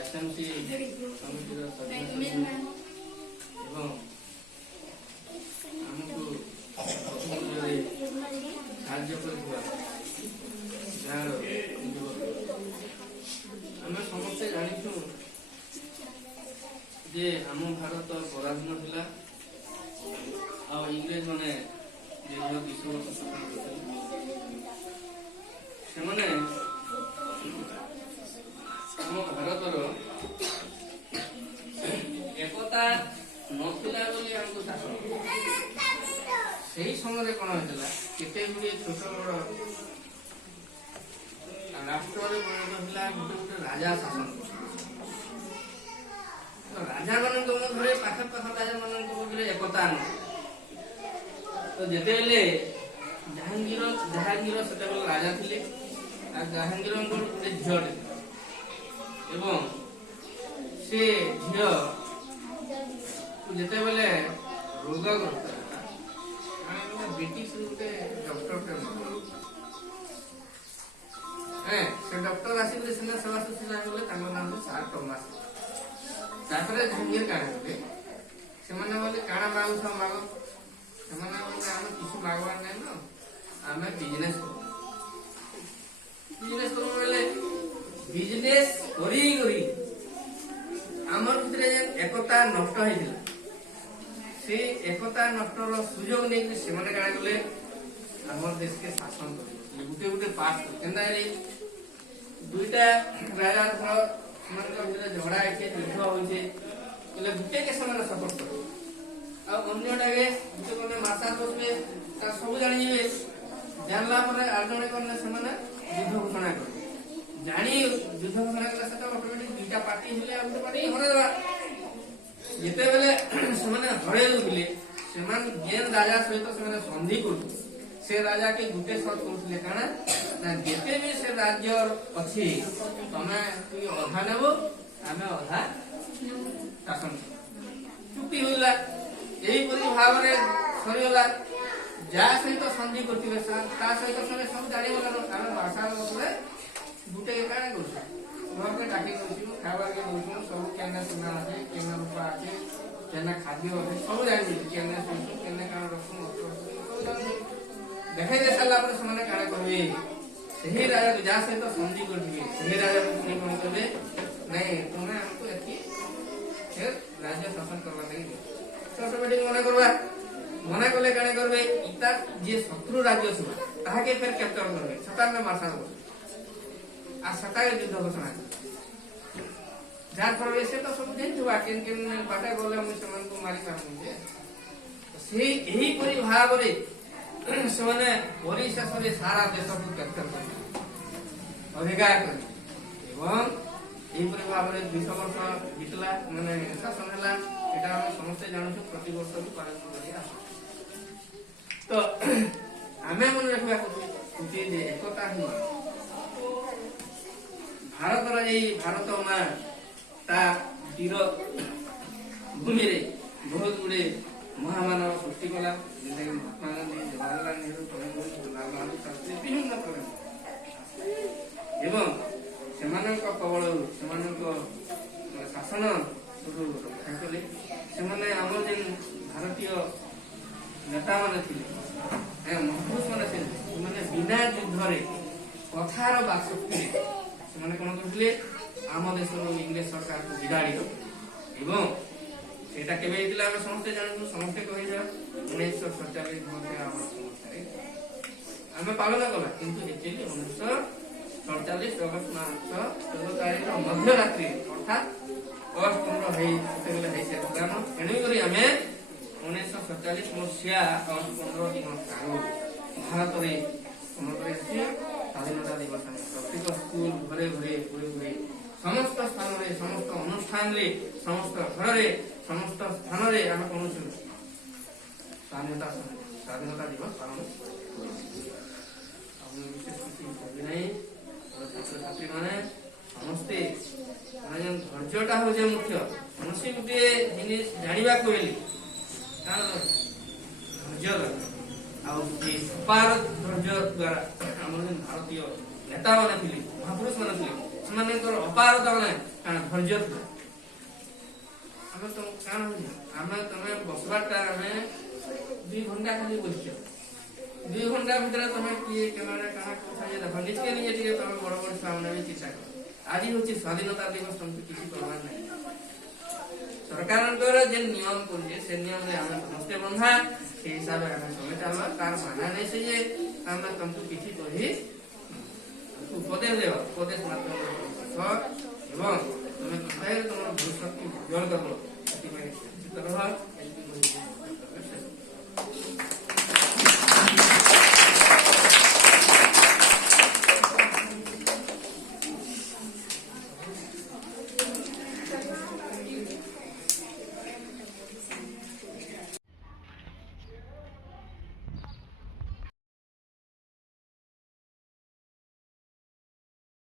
SMC समितिर सदस्य एवं आमको साहाଯ୍य करथिबा जार आमे समस्ते जानिछु जे आम भारत पराधीन थिला आ इंग्रेज माने दीर्घ 20 वर्ष शासन करथिले सेमाने आम भारतर एकता नथिला बोली हमको शासन सही समय कौन होता केते गुड़े छोट बड़ राष्ट्र परिणत होता गोटे गोटे राजा शासन राजा मान मध्य पाखापाख राजा मान मध्य एकता न तो जिते जहांगीर से राजा थे जहांगीर गोटे झील एवं से झील जिते बेले रोगग्रस्त ब्रिटिश गोटे डॉक्टर से डॉक्टर आसिक सेवा शुश्रूषा कले नाम सार थॉमस तापर जहांगीर काणे बोले से बोले काଣା मागु सब मागो से बोले आम किसी मागवार नहीं न आम बिजनेस बोले बिजनेस करी आमर भितर एकता नष्ट होता से एकता नष्टर सुजोग नहीं से क्या कले आम देश के शासन कर गोटे गोटे पार्ट केन्दा दुईटा राजा झगड़ा है युद्ध होते गोटे के सपोर्ट कर अन्यटाके गोटे मार्शल बसवे सब जानी जानला आर जड़े कले से युद्ध घोषणा कर जानी युद्ध घोषणा कले अटोमेटिक दुईटा पार्टी हेले गोटे पार्टी हरदेवा जिते बेले हरे दौले जेन राजा सहित से संधि कर से राजा के गोटे सर्त करते काना जिते भी से राज्य अच्छी तमें अधा नेब आम अधा शासन चुक्ति होगा यहीपरि भाव में सरीगला जहाँ सहित संधि करते सहित सब जागला आम मार्शल बसले गोटे काଣା कर घर के डाकी खावा के सब केना सुना আছে केना रूपा আছে केना खाद्य আছে सब जानी केना केना काଣା रखूं देखाई दे सारा पर समाने काଣା करबे सही राजा को जा सहित संधि करबे सही राजा को कोन करबे नहीं तुम्हें हमको एथि फिर राज्य शासन करवा देगी तो ऑटोमेटिक मना करले काଣା करबे इता जे शत्रु राज्य छ ताहा के फिर कैप्चर करबे छटा में मार्शल आ सकाय युद्ध घोषणा जार फल से तो सब दिन जुआ केन केन बाटा गले हम समान को मारी पाऊं जे से एही परि भाव रे सने ओरिसा सरे सारा देश को कैप्चर कर अधिकार कर एवं एही परि भाव रे 20 वर्ष बीतला माने शासन हला एटा हम समस्त जानू प्रति वर्ष भी पालन करिया तो हमें मन रखबा जे एकता ही भारत भारत माँ ता वीर भूमि रे बहुत गुड़े महामानव सृष्टि कला महात्मा गांधी जवाहरलाल नेहरू लाल बहादुर शास्त्री विभिन्न प्रकार एवं कबल शासन रक्षा कले आम जेन भारतीय नेता मान महापुरुष मैंने बिना युद्ध कथार बाक्शक्ति से कौन करते आम देश इंग्रेज सरकार को बिगाड़ी एवं सेटा केबे हितला हम समस्त जानू समस्त कहि जा 1947 मध्य आम समस्या आम पालन कला किंतु एक्चुअली 1947 अगस्त मास 14 तारीख मध्य रात्रि अर्थात अगस्त 15 है सेतेले है से प्लान एनी करी हमें 1947 मसिया अगस्त 15 दिन कारो भारत रे स्वाधीनता दिवस प्रत्येक स्कूल घरे घरे समस्त स्थान रे समस्त अनुष्ठान रे समस्त घर रे समस्त स्थान रे हम कौन स्वाधीनता दिवस पालन विशेष किसी नहीं छात्र छात्री मैंने समस्ते धैर्यटा हूँ मुख्य कौन गोटे जिन जानवा धैर्य आपार धैर्य द्वारा आम भारतीय नेता मैंने महापुरुष मैंने ସେମାନଙ୍କର ଅପାରତା ମାନେ କାଣା ଧୈର୍ଯ୍ୟ ଥିଲା। ଆମେ ତ କାଣା ହଉଛି ଆମେ ତମେ ବସବାରଟା ଆମେ 2 ଘଣ୍ଟା ଖାଲି ବସିଛ 2 ଘଣ୍ଟା ଭିତରେ ତମେ କିଏ କେମାନେ କାଣା କଥା ଯେ ଦେଖ ନିଜକେ ନିଜେ ଟିକେ ତମେ ବଡ ବଡ ଛୁଆମାନେ ବି ଚିନ୍ତା କର। ଆଜି ହଉଛି ସ୍ୱାଧୀନତା ଦିବସ ତମକୁ କିଛି କରବାର ନାହିଁ। ସରକାରଙ୍କର ଯେ ନିୟମ କରୁଛେ ସେ ନିୟମରେ ଆମେ ସମସ୍ତେ ବନ୍ଧା ସେଇ ହିସାବରେ ଆମେ ତମେ ଚାଲବା ତାର ମାନା ନାହିଁ ସେ ଯେ ଆମେ ତମକୁ କିଛି କହି ଉପଦେଶ ଦେବା ଉପଦେଶ ମାଧ୍ୟମରେ ଏବଂ ତମେ କଥାରେ ତମର ଭବିଷ୍ୟତକୁ ଉଜ୍ଜଳ କରିବ ସେଥିପାଇଁ ନିଶ୍ଚିତ ରହ।